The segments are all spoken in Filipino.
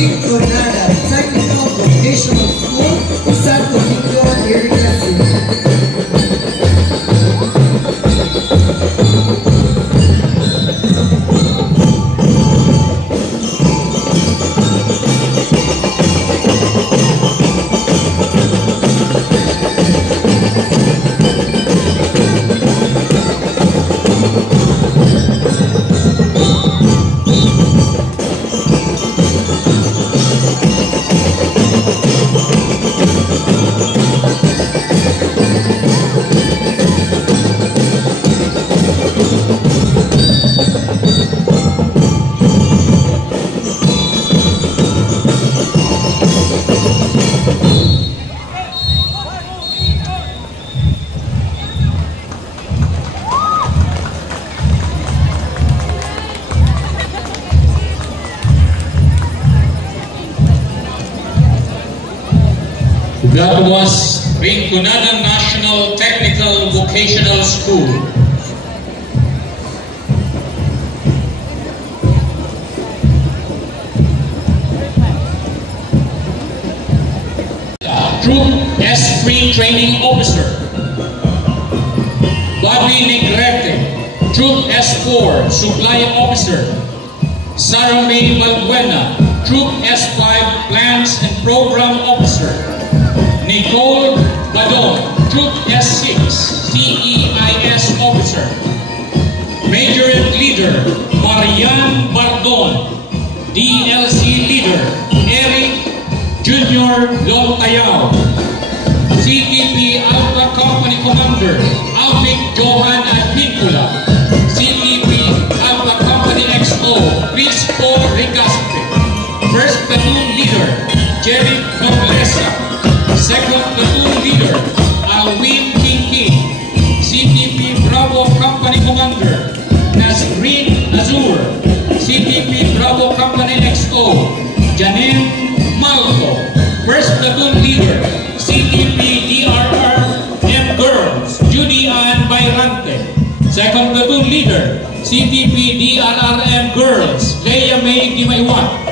Rinconada Technical Vocational School, Santo Niño, Area City. That was Rinconada National Technical Vocational School. Troop S3 Training Officer. Bobby Negrete, Troop S4 Supply Officer. Sarah May Balbuena, Troop S5 Plans and Program Officer. Nicole Badon, Troop S6, CEIS Officer. Majorette Leader, Marian Bardon. DLC Leader, Eric Junior Lontayao. CTP Alpha Company Commander, Alvic Johan Advincula. CTP Alpha Company XO, Crispo Ricaspe. First Platoon Leader, Jerry Noblesa. Second Platoon Leader, Alwin King. CTP Bravo Company Commander, Nasrin Azur. CTP Bravo Company XO, Janine Malco. First Platoon Leader, CTP DRRM Girls, Judy Ann Bayrante. Second Platoon Leader, CTP DRRM Girls, Leia May Dimaywan.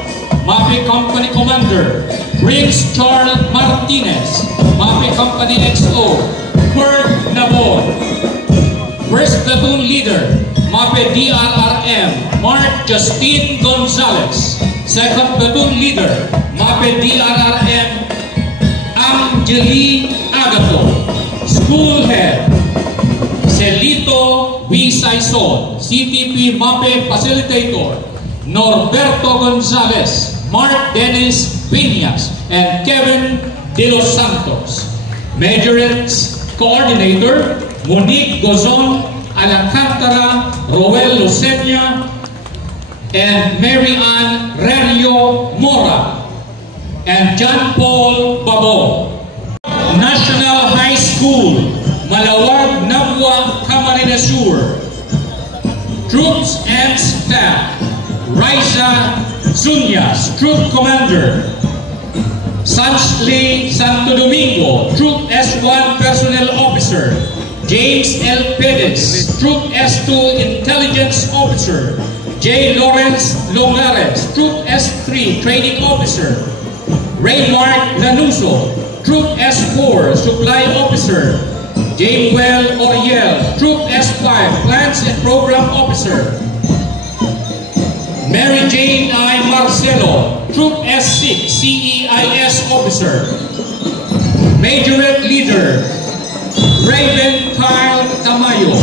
MAPE Company Commander, Prince Charles Martinez. MAPE Company XO, Kurt Nabor. First Platoon Leader, MAPE DRRM, Mark Justin Gonzalez. Second Platoon Leader, MAPE DRRM, Angeli Agato. School Head, Celito Visaison. CTP MAPE Facilitator, Norberto Gonzalez, Mark Dennis Viñas, and Kevin De Los Santos. Majorettes Coordinator, Monique Gozon Alcantara, Roel Lucenia, and Mary Ann Rerio Mora, and John Paul Babo. National High School, Malawag Nabwa Camarines Sur. Troops and Staff, Raisa Zunyas, Troop Commander. Sansley Santo Domingo, Troop S1 Personnel Officer. James L. Perez, Troop S2 Intelligence Officer. J. Lawrence Longares, Troop S3 Training Officer. Raymark Lanuso, Troop S4 Supply Officer. Jamewell Oriel, Troop S5 Plans and Program Officer. Mary Jane I. Marcelo, Troop S6 CEIS Officer. Majorette Leader, Raven Kyle Tamayo.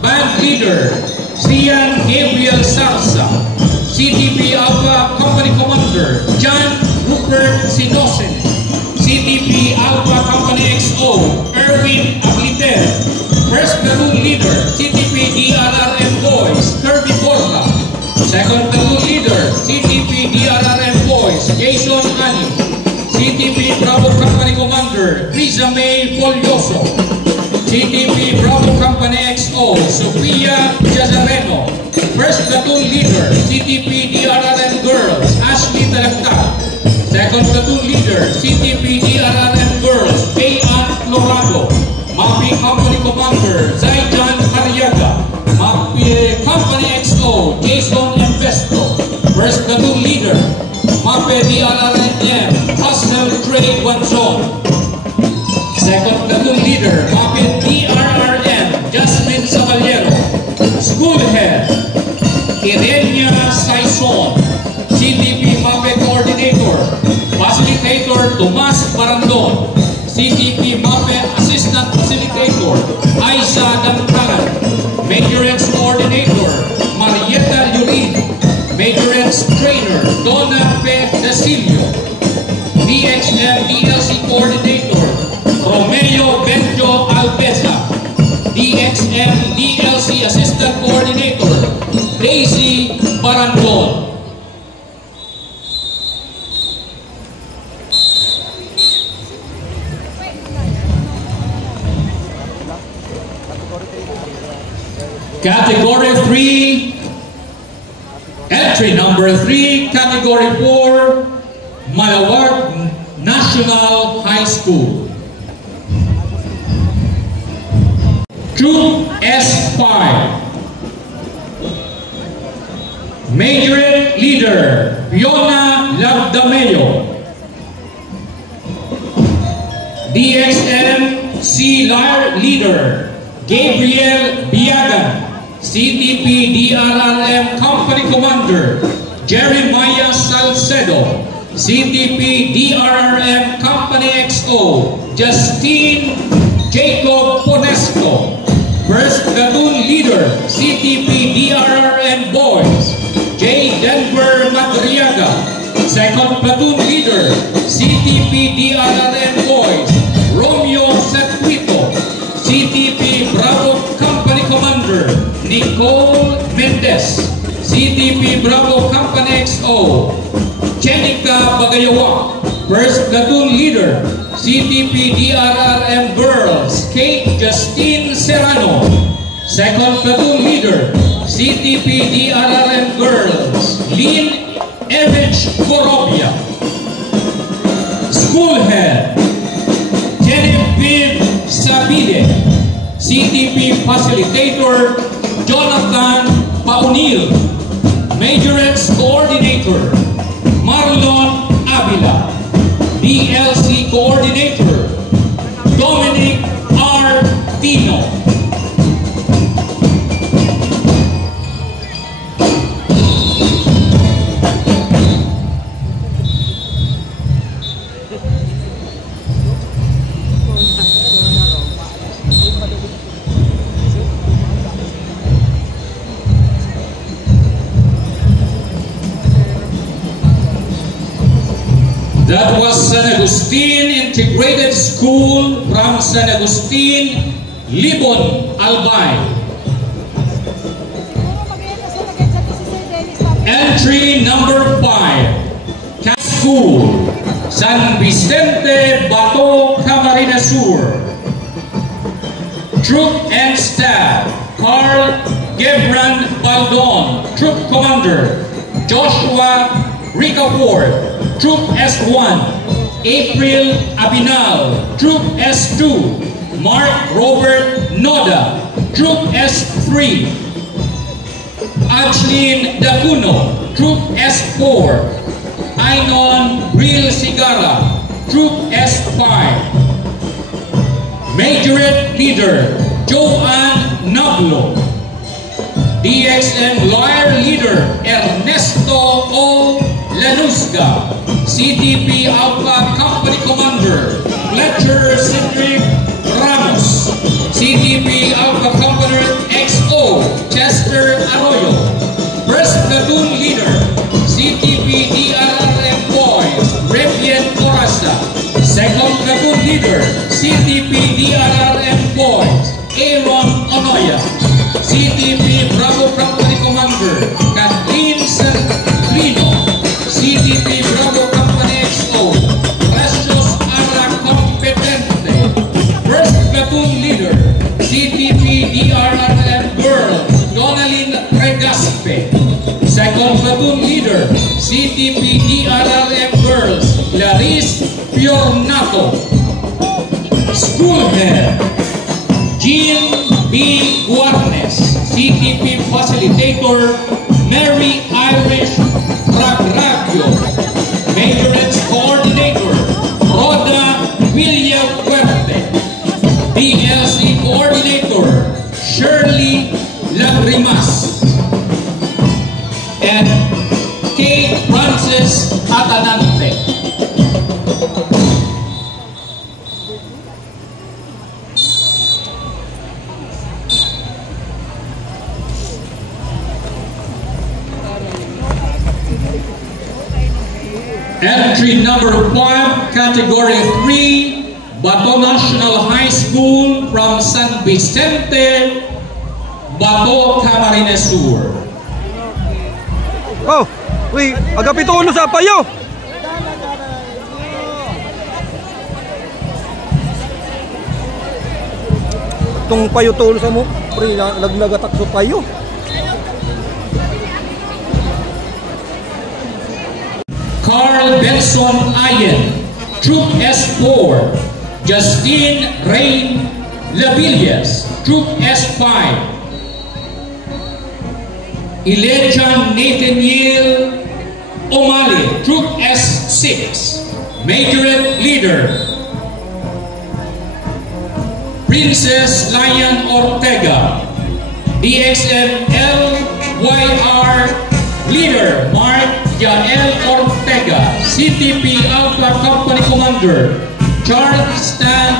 Band Leader, Sian Gabriel Salsa. CTP Alpha Company Commander, John Rupert Sinosen. CTP Alpha Company XO, Erwin Abliter. First Platoon Leader, CTP DRRM Boys, Kirby Borla. Second Platoon Leader, CTP DRRM Boys, Jason Ani. CTP Bravo Company Commander, Risa May Folioso. CTP Bravo Company XO, Sofia Jazareno. First Platoon Leader, CTP DRRM Girls, Ashley Talagta. Second Platoon Leader, CTP DRRM Girls, Payan Florado. MAPE Company Commander, Zaijan Arriaga. MAPE Company XO, Jason Investo. First Platoon Leader, MAPE MAPE DRRM, Hostel Trade Wanzon. Second platoon leader, MAPE DRRM, Jasmine Caballero. School head, Irenia Saison. CTP MAPE coordinator, facilitator Tomas Barandon. CTP MAPE assistant facilitator, Aisa Dantaran. Majorette coordinator, Marieta Yurin. Majorette trainer, Donna P. Desilio. DXM DLC coordinator, Romeo Benjo Albeza. DXM DLC assistant coordinator, Daisy Barandon. Category 3, entry number 3, Category 4, Malawag National High School. Troop S5. Majorette leader, Fiona Labdameo. DXM C-Lar leader, Gabriel Biagan. CTP DRRM Company Commander, Jeremiah Salcedo. CTP DRRM Company XO, Justine Jacob Ponesco. First Platoon Leader, CTP DRRM Boys, J. Denver Madriaga. Second Platoon Leader, CTP DRRM Boys, Romeo Setuito. CTP Bravo Company Commander, Nicole Mendez. CTP Bravo Company XO, Chenica Bagayawa. First Platoon Leader, CTP DRRM Girls, Kate Justine Serrano. Second Platoon Leader, CTP DRRM Girls, Lynn Evich Corobia. School Head, Genevieve Sabide. CTP Facilitator, Jonathan Paunil. Majorettes Coordinator, Marlon Avila. DLC Coordinator, Dominic R. Tino. That was San Agustin Integrated School from San Agustin, Libon, Albay. Entry number 5, Cat School, San Vicente, Bato, Camarines Sur. Troop and Staff, Carl Gebran Baldon. Troop Commander, Joshua Ricafort. Troop S1, April Abinal. Troop S2, Mark Robert Noda. Troop S3, Ajlin Dacuno. Troop S4, Ainon Bril Sigara. Troop S5, Majorette Leader, Joanne Nablo. DXM Lawyer Leader, Ernesto O. Lanusga. CTP Alpha Company Commander, Fletcher Cedric Ramos. CTP Alpha Company XO, Chester Arroyo. First Platoon Leader, CTP DRRM Boys, Repian Corasa. Second Platoon Leader, CTP DRRM Boys, Aaron Onoya. CTP Bravo Company Commander, Kathleen Centrino. CTP Bravo Company XO, Precious Ara Competente. First Platoon Leader, CTP DRRM Girls, Donalyn Regaspe. Second Platoon Leader, CTP DRRM Girls, Clarice Piornato. School Head, Jean B. Guarnes. CTP Facilitator, Mary Irish Ragragio. Entry number 5, Category 3, Bato National High School from San Vicente, Bato, Camarines Sur. Oh, uy, agapito uno sa payo. Itong payo tolo sa mo, pre, lagnagatak sa payo. Carl Benson Ayen, Troop S4, Justine Rain Labillas, Troop S5, Ilejan Nathaniel O'Malley, Troop S6, Majorette Leader, Princess Lion Ortega, DXM LYR Leader, Mark Yael Ortega, CTP Alpha Company Commander, Charles Stan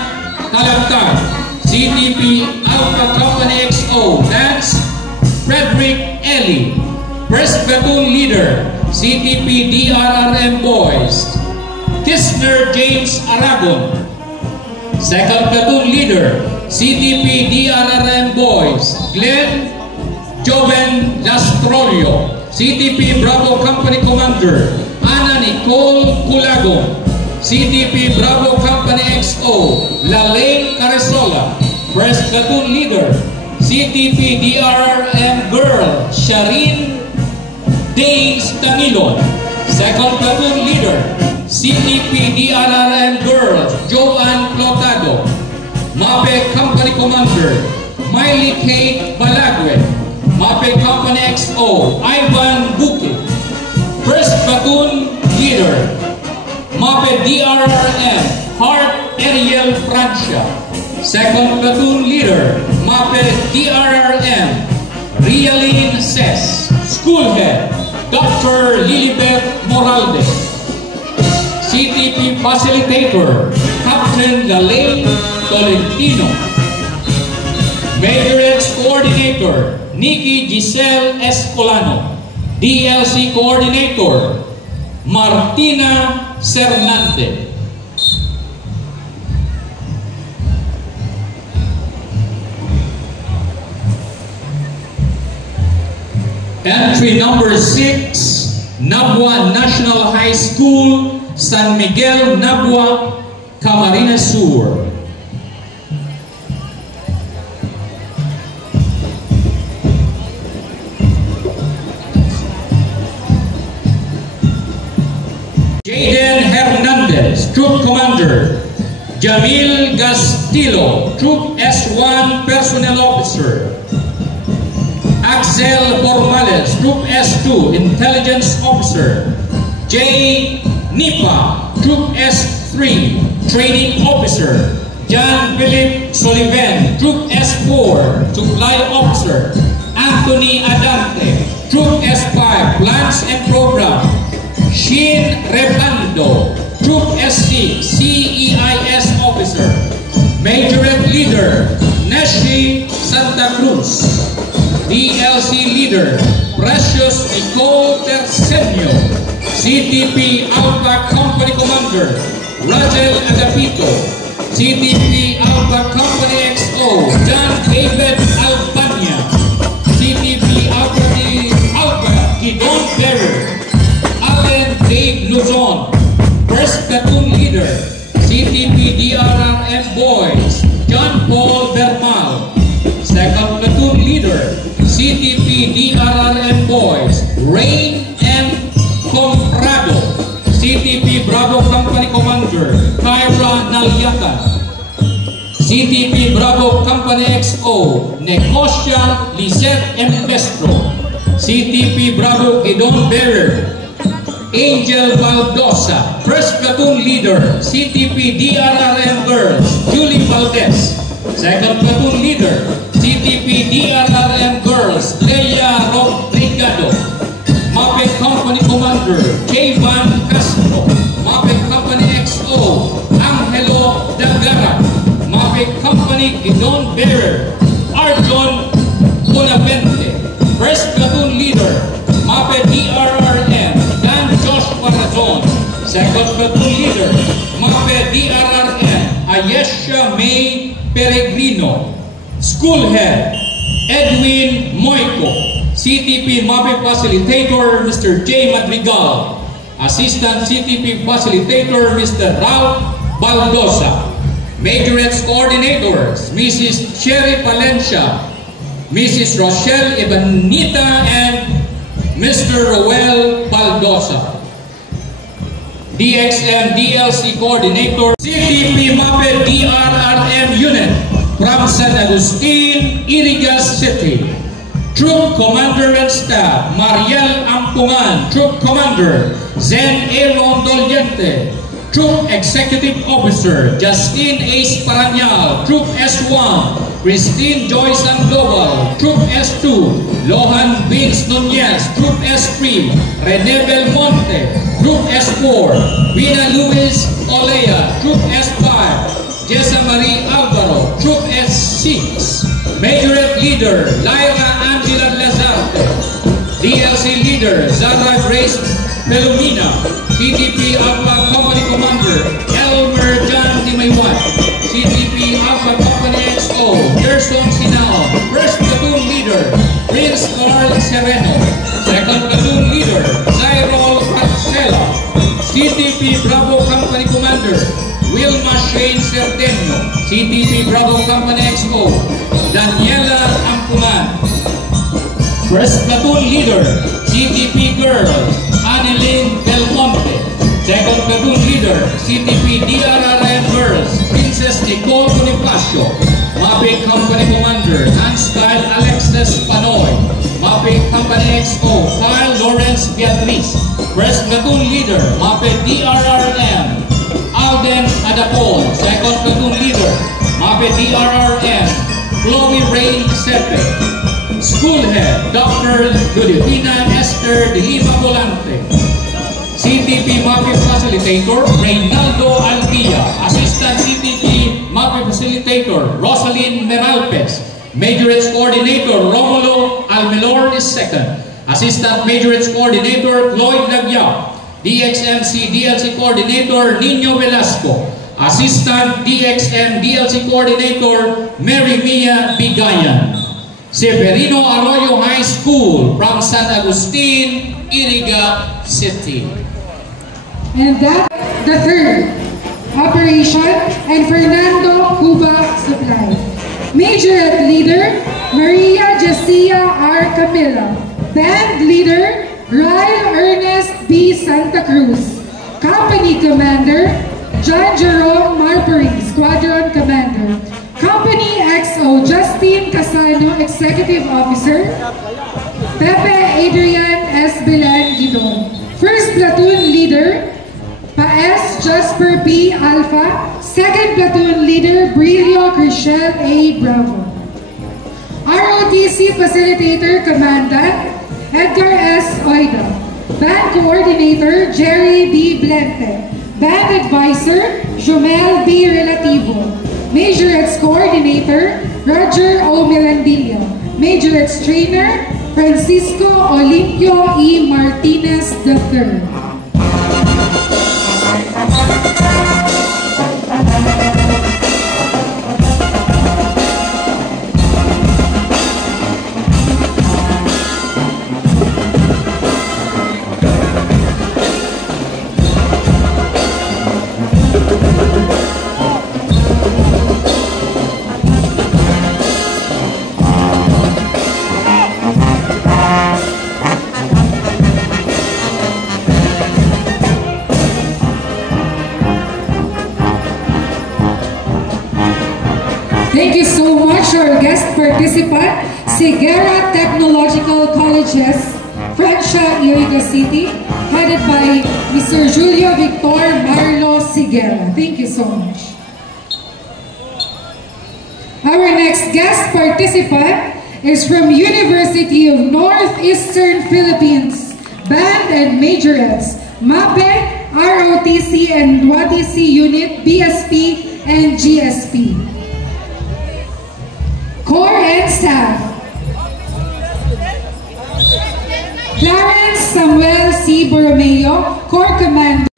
Halagtag, CTP Alpha Company XO, Lance Frederick Eli, First Platoon Leader, CTP DRRM Boys, Kisner James Aragon, Second Platoon Leader, CTP DRRM Boys, Glenn Joven Lastrolio, CTP Bravo Company Commander, Ana Nicole Culagon, CTP Bravo Company XO, Lalaine Caresola, First Platoon Leader, CTP DRRM Girl, Sharin Days Tamilon, Second Platoon Leader, CTP DRRM Girl, Joanne Plotado, MAPE Company Commander, Miley Kate Balagwe, MAPE Company XO, Ivan Buki, First Platoon Leader, MAPE DRRM, Hart Ariel Francia, Second Platoon Leader, MAPE DRRM, Rialine Ses, School Head, Dr. Lilibeth Moralde, CTP Facilitator, Captain Lalaine Tolentino, Majorettes Coordinator, Nikki Giselle Escolano, DLC Coordinator, Martina Cernante. Entry number 6, Nabua National High School, San Miguel, Nabua, Camarines Sur. Jaden Hernandez, Troop Commander. Jamil Gastillo, Troop S1 Personnel Officer. Axel Formales, Troop S2 Intelligence Officer. J. Nipa, Troop S3 Training Officer. John Philip Sullivan, Troop S4 Supply Officer. Anthony Adante, Troop S5 Plans and Program. Shin Repando, Troop S6 CEIS Officer. Majorette Leader, Neshi Santa Cruz. DLC Leader, Precious Nicole Tercenio. CTP Alpha Company Commander, Rachel Agapito. CTP Alpha Company XO, John David Albania. CTP Alpha Gidon Bearer, Allen Dave Luzon. First Platoon Leader, CTP DRRM Boys, John Paul Bermal. Second Platoon Leader, CTP DRRM Boys, Rain M. Comprado. CTP Bravo Company Commander, Kyra Nalyata. CTP Bravo Company XO, Negocia Lizette Empestro. CTP Bravo Gidon Bearer, Angel Valdosa. First Platoon Leader, CTP DRRM Girls, Julie Valdez. Second Platoon Leader, CTP DRRM Girls, Leia Rodrigado. MAPE Company Commander, Jayvan Castro. MAPE Company XO, Angelo Dagara. MAPE Company Gidon Bearer, Arjon Bonavente. First Platoon Leader, MAPE DRRM, Dan Joshua Razon. Second Platoon Leader, MAPE DRRM, Ayesha May Peregrino. School Head, Edwin Moico. CTP MAPE Facilitator, Mr. J. Madrigal. Assistant CTP Facilitator, Mr. Ralph Baldosa. Majorettes Coordinators, Mrs. Cherry Palencia, Mrs. Rochelle Ibanita, and Mr. Roel Baldosa. DXM DLC Coordinator, CTP MAPE DRRM Unit from San Agustin, Irigas City. Troop Commander and Staff, Mariel Ampungan, Troop Commander, Zen Aaron Doliente. Troop Executive Officer, Justine Ace Paranyal. Troop S1, Christine Joy Sandoval. Troop S2, Lohan Vince Nunez. Troop S3, Rene Belmonte. Troop S4, Vina Luis Olea. Troop S5, Jessa Marie Alvaro. Troop S6, Majorette Leader, Lyra Angela Lazarte. DLC Leader, Zara Grace Pelumina. CTP Alpha Company Commander, Elmer John Dimaywan. CTP Alpha Company XO, Gerson Sinao. First Platoon Leader, Prince Carl Sereno. Second Platoon Leader, Cyril Marcela. CTP Bravo Company Commander, Wilma Shane Cerdeño. CTP Bravo Company XO, Daniela Ampunan. First Platoon Leader, CTP Girls, Annelyn Belmonte. Second Platoon Leader, CTP DRRM Girls, Princess Nicole Bonifacio. MAPE Company Commander, Hans-Kyle Alexis Panoy. MAPE Company XO, Kyle Lawrence Beatriz. First Platoon Leader, MAPE DRRM, Alden Adapol. Second Platoon Leader, MAPE DRRM, Chloe Rain Sepe. School Head, Dr. Ludivina Esther de Lima Volante. CTP MAPE Facilitator, Reynaldo Alvia. Assistant CTP MAPE Facilitator, Rosalyn Meralpes. Majorettes Coordinator, Romulo Almelor II. Assistant Majorettes Coordinator, Lloyd Lagyao. DXMC DLC Coordinator, Nino Velasco. Assistant DXM DLC Coordinator, Mary Mia Bigayan. Severino Arroyo High School from San Agustin, Iriga City. And that, the third operation, and Fernando Cuba Supply. Majorette Leader, Maria Jessia R. Camila. Band Leader, Ryle Ernest B. Santa Cruz. Company Commander, John Jerome Marbury, Squadron Commander. Company XO, Justine Casano, Executive Officer. Pepe Adrian S. Belen Guidon. First Platoon Leader, Paes Jasper B. Alpha. Second Platoon Leader, Brilio Chriselle A. Bravo. ROTC Facilitator Commandant, Edgar S. Oida. Band Coordinator, Jerry B. Blente. Band Advisor, Jomel B. Relativo. Majorettes Coordinator, Roger O. Milandilla. Majorettes Trainer, Francisco Olimpio E. Martinez III. Thank you so much, our guest participant, Sigera Technological Colleges, Francia, Iriga City, headed by Mr. Julio Victor Marlo Sigera. Thank you so much. Our next guest participant is from University of Northeastern Philippines, Band and Majorettes, MAPE, ROTC and WATC Unit, BSP and GSP. Core and Staff, Clarence Samuel C. Borromeo, Corps Commander,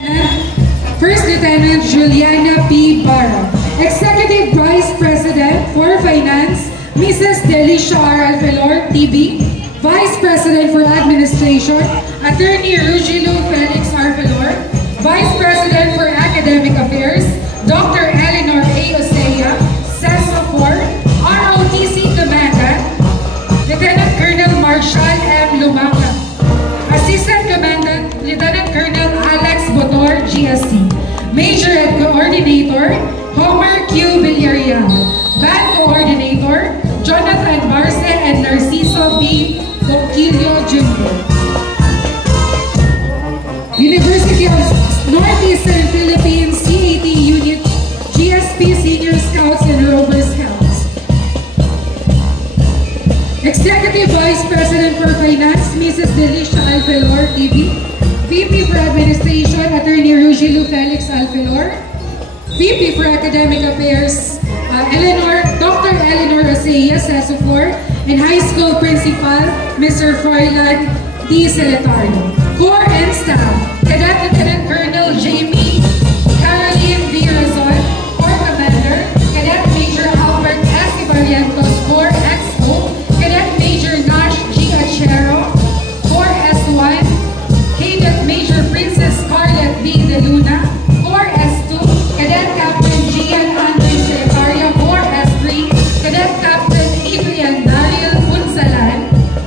Juliana P. Barra. Executive Vice President for Finance, Mrs. Delicia R. Alfelor, TB. Vice President for Administration, Attorney Rugilo Felix Alfelor. Vice President for Academic Affairs, Dr. Eleanor A. Osea, CESO 4. ROTC Commandant, Lieutenant Colonel Marshall M. Lumaka. Assistant Commandant, Lieutenant Colonel Alex Botor, GSC. Major and Coordinator, Homer Q. Villarreal. Band Coordinator, Jonathan Barce and Narciso B. Boquillo Jr. University of Northeastern Philippines, CAT Unit, GSP Senior Scouts and Rover Scouts. Executive Vice President for Finance, Mrs. Delicia Alfelor, TB. VP for Administration, Attorney Rugilo Felix Alfelor. VP for Academic Affairs, Dr. Eleanor Osea, CESO 4. And High School Principal, Mr. Froilan D. Celetario. Corps and Staff, Cadet Lieutenant Colonel Jamie Caroline V. Razon, Corps Commander, Cadet Major Albert S. Barrientos, Corps XO, Cadet Major Nash G. Achero, Corps S1, Cadet Major Princess Scarlett B. De Luna, Corps S2, Cadet Captain Gian Andres Secretaria, Corps S3, Cadet Captain Adrian Daryl Punsalan,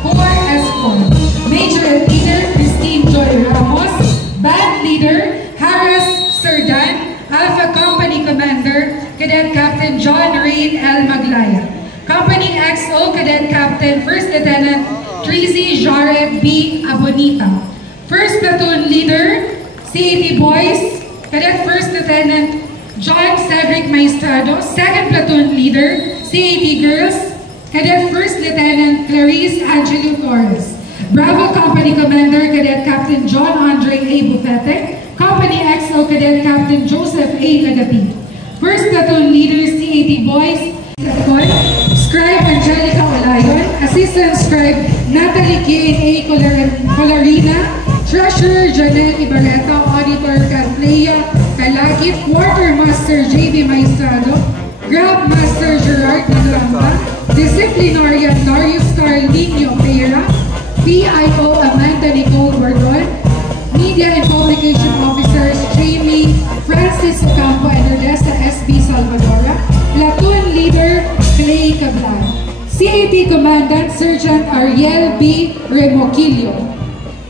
Corps S4, Major and Leader Christine Joy Ramos, Band Leader Harris Serdan, Alpha Company Commander Cadet Captain John Rain L. Maglaya, Company XO Cadet Captain First Lieutenant Tracy Jared B. Abonita, First Platoon Leader CAT Boys Cadet First Lieutenant John Cedric Maestrado, Second Platoon Leader CAT Girls Cadet First Lieutenant Clarice Angelo Torres, Bravo Company Commander Cadet Captain John Andre A. Bufete, Company XO Cadet Captain Joseph A. Lagati, First Platoon Leader CAT Boys Scribe Angelica Olayon, Assistant Scribe Natalie Kane A. Colarina, Treasurer Janelle Ibarreta, Auditor Catlea Calagit, Quartermaster J.B. Maestrado, Grab Master Gerard Nagamba, Disciplinarian Darius Carlinio Pera, PIO Amanda Nicole Gordon, Media and Publication Officers Jamie Francis Ocampo and Odessa S.B. Salvadora, Platoon Leader Clay Cablan, CAT Commandant Sergeant Ariel B. Remoquillo,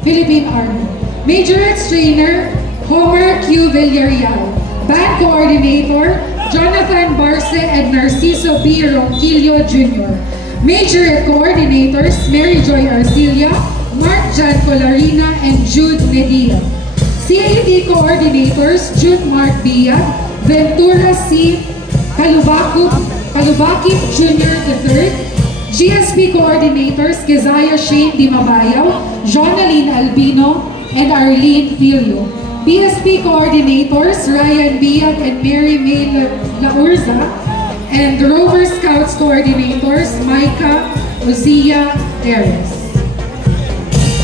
Philippine Army, Majorettes Trainer Homer Q. Villarreal, Band Coordinator Jonathan Barce and Narciso B. Ronquillo Jr. Major Coordinators Mary Joy Arcilia, Mark Jan Colarina, and Jude Medina. CAT Coordinators Jude Mark Bia, Ventura C. Kalubaki Jr. III. GSP Coordinators Keziah Shane Dimabayaw, Jonaline Albino, and Arlene Filio. BSP Coordinators Ryan Biag and Mary May Laurza, and Rover Scouts Coordinators Micah Ozia Teres.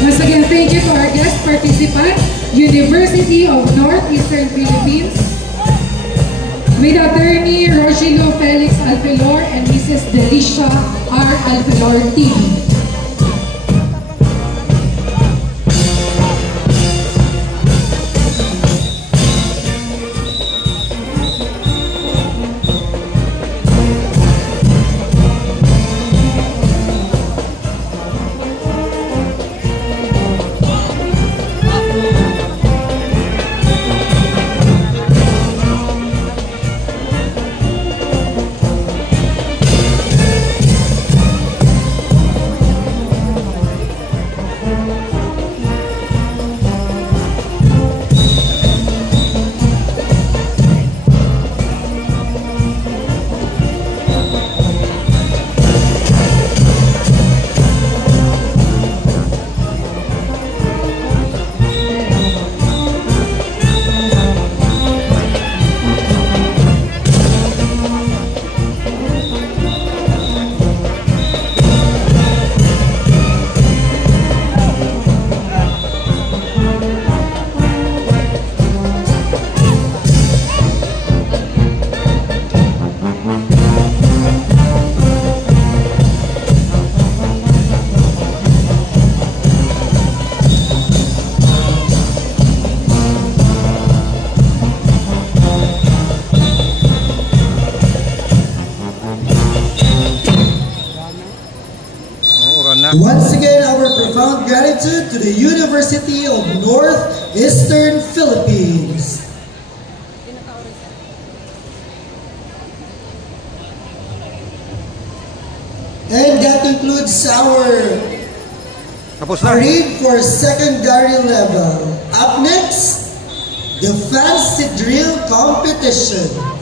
Once again, thank you to our guest participant, University of Northeastern Philippines, with Attorney Rogilo Felix Alfelor and Mrs. Delicia R. Alfelor TV. Once again, our profound gratitude to the University of Northeastern Philippines. And that concludes our Tapos na. parade for secondary level. Up next, the fancy drill competition.